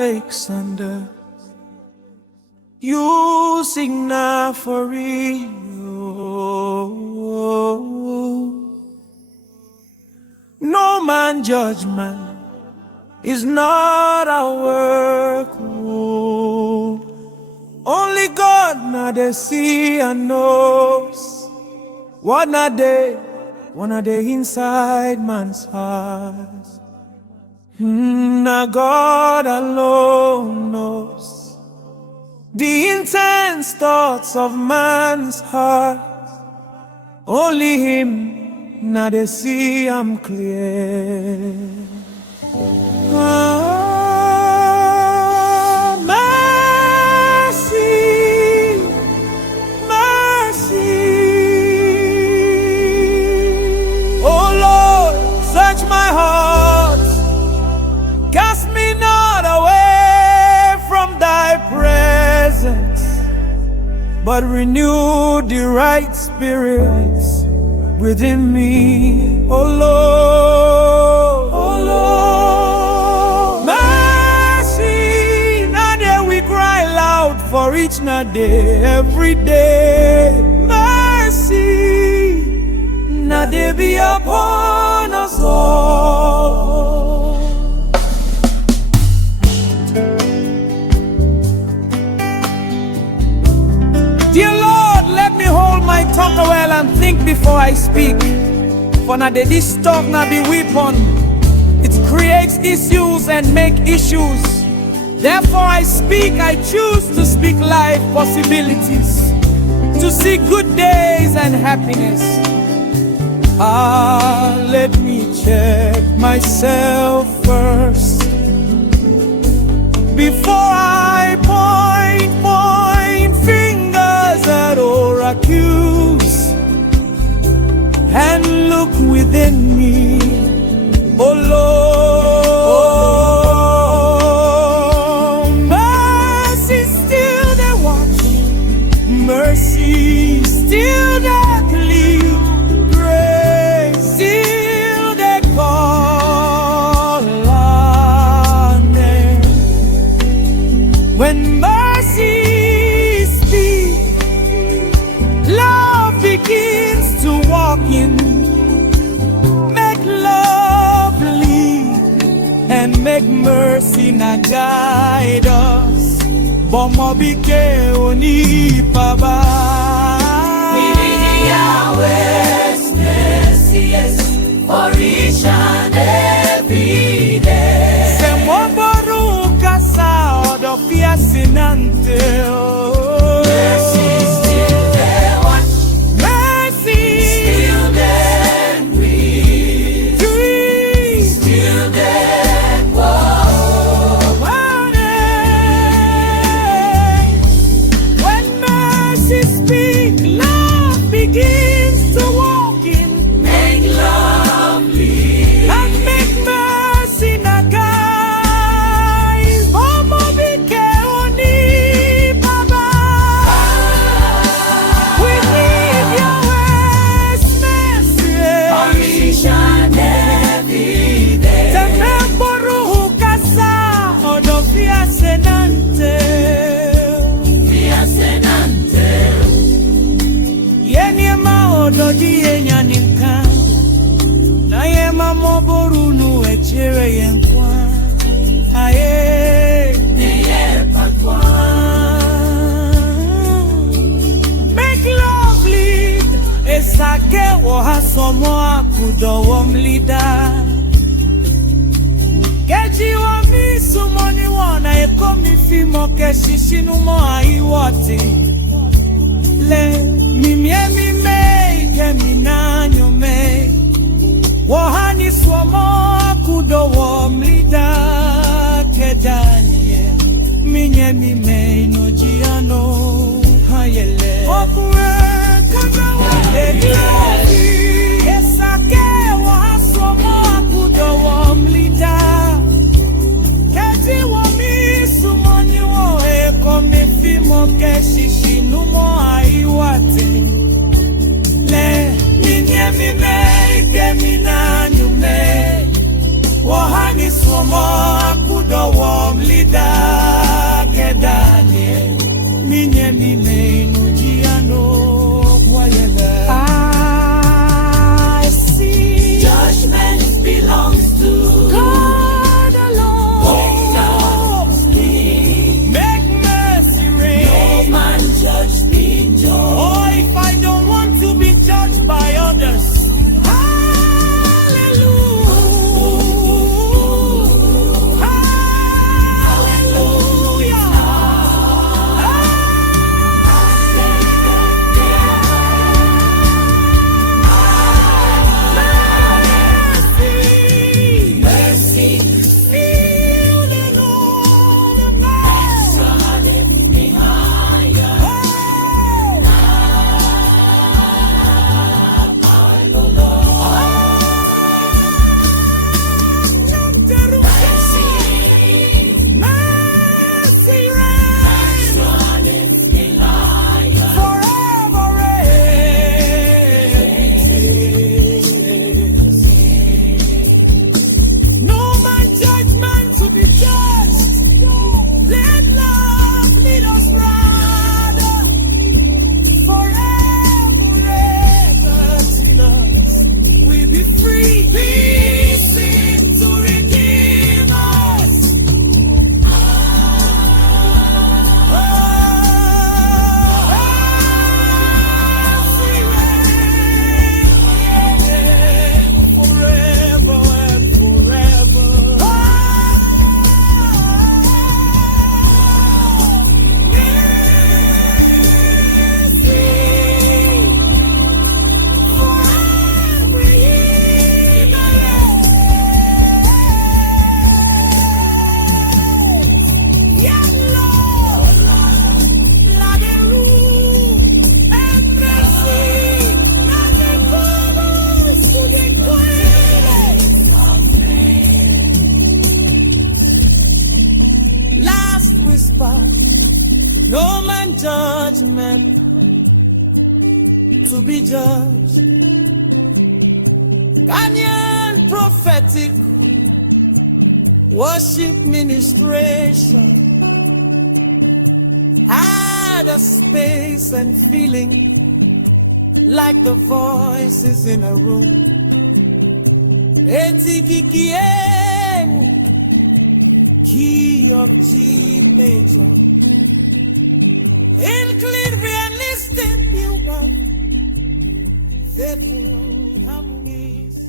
Alexander, you sing now for real. No man judgment is not our work. Only God now they see and knows what are they inside man's heart. Now God alone knows the intense thoughts of man's heart. Only Him now they see I'm clear. Mercy, mercy. Oh Lord, search my heart, cast me not away from thy presence, but renew the right spirits within me. Oh Lord, oh Lord, mercy. Now that we cry loud for each night day, every day. Mercy, now they be upon us all. Dear Lord, let me hold my tongue well and think before I speak. For now this talk now be weapon. It creates issues and make issues. Therefore I speak, I choose to speak life possibilities, to see good days and happiness. Let me check myself first before I point fingers at or accuse, and look within me. Oh Lord, mercy still they watch, mercy still they believe, grace still they call our name. When mercy speaks, love begins to walk in. Make love lead and make mercy na guide us. Bomobike oni baba. Yahweh's mercy is for each and every day. Semoboru kasa odofia sinante. Mercy still there watch, Mercy still there breathe, still there walk. When mercy speaks, love begins to walk in. Make love lead, And make mercy na guide. Bomobike oni baba. We need Yahweh's mercy. for each and every day. Temeboru hukasa odofia senante. Fiasenante, Yeniema ododi enyanika. Na yema moboru nu echere yenkwa. Aye. neye patwa. Make love lead. Esake wo hasomo akudo wom leader. Keji wa mi sumoni wana ekomi fimo keshishinu mo aiwati. Le mimie mime kemi nanyo me. Wahani swamo akudo wom leader. Kedanie minye mime no jiano hayele. Okwe kagawa legilofi. Esake wa hasomo akudo wom leader. Keji wa mi sumoni wo ekomi fimo keshishinu mo aiwati. Le minye mime kemi nanyo me. Wahani swamo judgment to be judged. Ghanaian Prophetic Worship Ministration had a space and feeling like the voices in a room. Etikikien, key of G major. Include realistic, you got faithful harmonies.